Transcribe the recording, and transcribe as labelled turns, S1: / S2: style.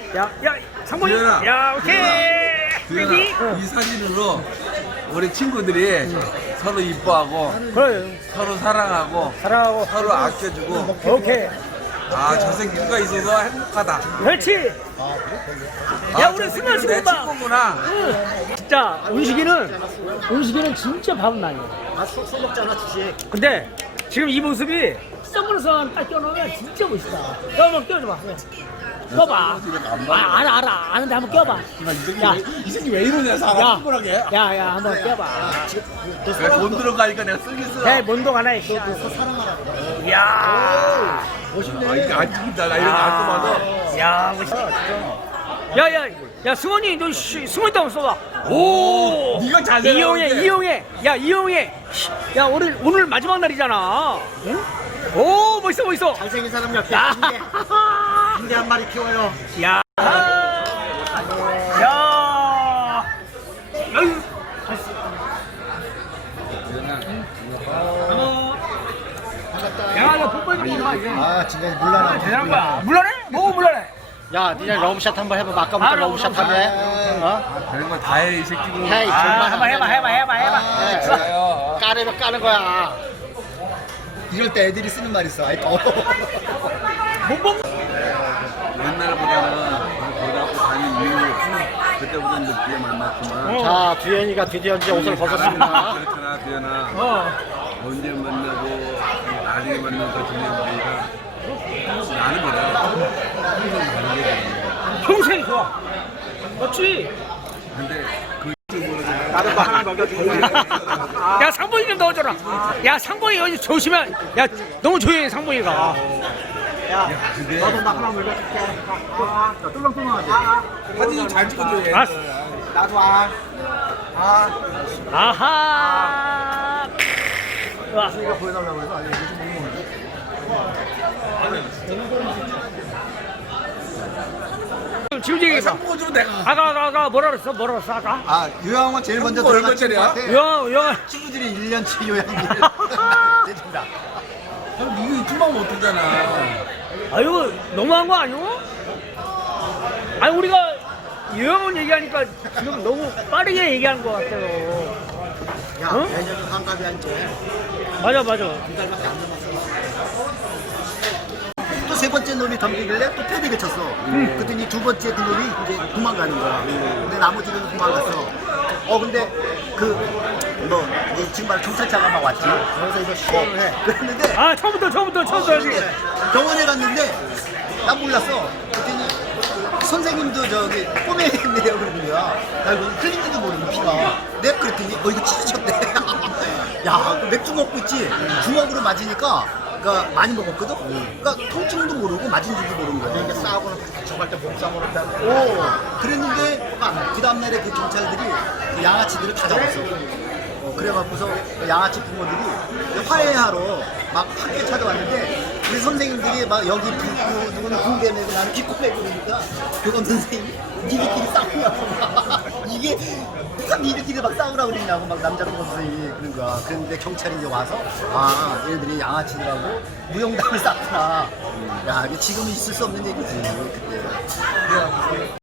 S1: 야, 상봉이.
S2: 주연아.
S1: 야, 오케이. 베이비.
S2: 이 사진으로 우리 친구들이 서로 이뻐하고
S1: 그래.
S2: 서로 사랑하고
S1: 사랑하고.
S2: 서로 아껴주고
S1: 오케이.
S2: 아 저 새끼가 있어서 행복하다.
S1: 그렇지. 야, 우리 승관
S2: 내
S1: 승관.
S2: 친구구나.
S1: 진짜 운식이는 진짜 밥은 많이.
S3: 술 먹잖아 주식.
S1: 근데 지금 이 모습이 선글라스 딱 껴놓으면 진짜 멋있다. 너 한번 껴줘봐. 껴봐. 알아. 아는데 한번 껴봐. 야,
S2: 이 새끼 왜 이러냐 사람 흥분하게.
S1: 야, 한번 껴봐.
S2: 돈 들어가니까 내가 쓰겠어.
S1: 야, 뭔동 하나 있어. 야,
S2: 멋있네. 아 이게 안 죽인다. 나 이런 거안 써봐서.
S1: 야, 멋있다. 야, 승원이, 너 승원이 한번 써봐. 오,
S2: 네가 자세히
S1: 이용해. 야, 이용해. 야, 오늘 마지막 날이잖아. 응? 오, 멋있어.
S3: 잘생긴 사람 옆에
S1: 야,
S3: 빈대 한 마리 키워요.
S1: 야, 아유. 야, 너 뽀뽀 좀 봐.
S3: 아 진짜 물러나.
S1: 대단한 거야. 물러내? 뭐 물러내?
S3: 야 니네 러브샷 한번 해봐. 아까부터
S1: 아,
S3: 러브샷
S1: 러브샷.
S3: 하네. 어?
S2: 별거 다 해 이 새끼고.
S3: 헤이
S1: 한번 해봐.
S2: 좋아요.
S3: 까르면 까는 거야. 이럴 때 애들이 쓰는 말 있어. 아이 더워.
S2: 옛날보다는 고등학교 다닌 이후 그때보다는 늦게 만났지만.
S3: 자 두현이가 드디어 이제 옷을 벗었습니다.
S2: 그렇잖아 두현아. 언제 만나고 나중에 만나서 지내보니까 나는 그래. 항상 다르게 되는
S1: 평생 좋아. 맞지?
S2: 근데 그
S3: 나도 뭐 하나 먹여주고.
S1: 야, 상봉이 좀 넣어줘라. 야, 상봉이 여기 조심해. 야, 너무 조용해, 상봉이가.
S2: 그게
S3: 너도 나 하나 먹여줄게. 나 뚫렁뚫렁하지.
S2: 사진을 잘 찍어줘야
S1: 알았어.
S3: 나도 와.
S1: 아하. 와.
S3: 이거 보여달라고 해서 아니 요즘 못 먹는.
S1: 지금 얘기해봐.
S2: 꽂으면 내가.
S1: 아까 뭐라 그랬어? 아까?
S3: 아 요양원 제일 먼저
S2: 한국어
S3: 들어간 친구
S2: 얼마짜리야?
S3: 같아.
S1: 영.
S3: 친구들이 1년치 요양비를 내준다.
S2: 형 이거 입금하면 어떡하잖아.
S1: 아유, 너무한 거 아니오? 아니, 우리가 요양원 얘기하니까 지금 너무 빠르게 얘기하는 것 같아요.
S3: 야,
S1: 어?
S3: 내년은 환갑이 한째.
S1: 맞아.
S3: 두 달밖에 안 남았어. 또 세 번째 놈이 덤비길래 또 패딩을 쳤어. 그랬더니 두 번째 그 놈이 이제 도망가는 거야. 근데 나머지는 도망갔어. 근데 지금 말 경찰차가 막 왔지. 그래서 이거 시험을 해. 그랬는데
S1: 아, 처음부터 하지.
S3: 병원에 갔는데 난 몰랐어. 그랬더니 선생님도 저기 꼬매네요 그러는 거야. 나 이거 흘린지도 모르는 피가. 내가 그랬더니 이거 치즈쳤대. 야, 그 맥주 먹고 있지. 주먹으로 맞으니까. 그러니까 많이 먹었거든. 그러니까 통증도 모르고 맞은 줄도 모르는 거야. 이게 싸우고는 저갈 때 몸싸움을 한다고. 그랬는데 그 다음 날에 그 경찰들이 그 양아치들을 다 잡았어. 그래갖고서 양아치 부모들이 화해하러 막 학교에 찾아왔는데 우리 선생님들이 막 여기 누구는 붕대 메고 나는 기코 메고 그러니까 교감 선생님이 니들끼리 싸우냐고 이게 누가 니들끼리 막 싸우라고 그러냐고 막 남자 교감 선생님이 그런 거야. 그랬는데 경찰이 이제 와서 얘네들이 양아치들하고 무용담을 쌓구나. 야, 이게 지금은 있을 수 없는 얘기지 그때.